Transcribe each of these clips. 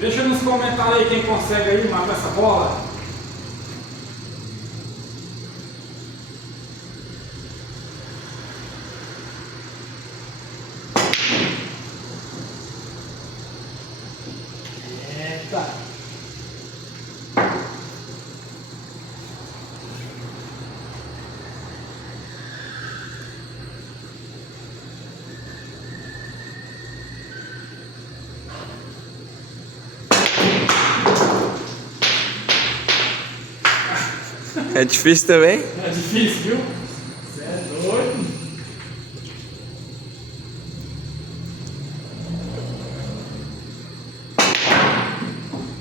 Deixa nos comentários aí quem consegue aí matar essa bola. Eita! É difícil também? É difícil, viu? Você é doido.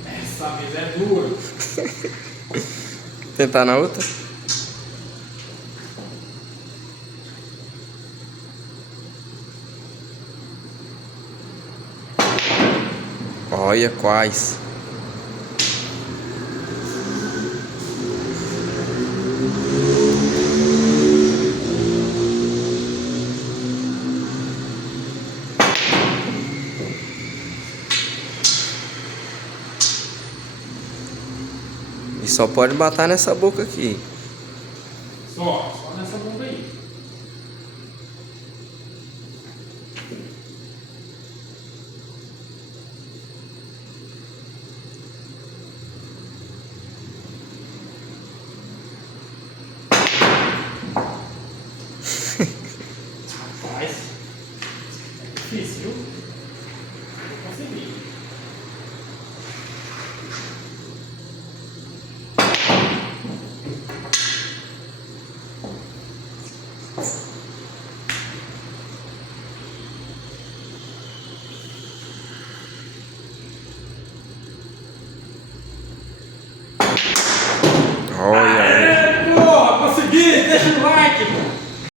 Essa mesa é dura. Tentar na outra? Olha quais. E só pode matar nessa boca aqui. Só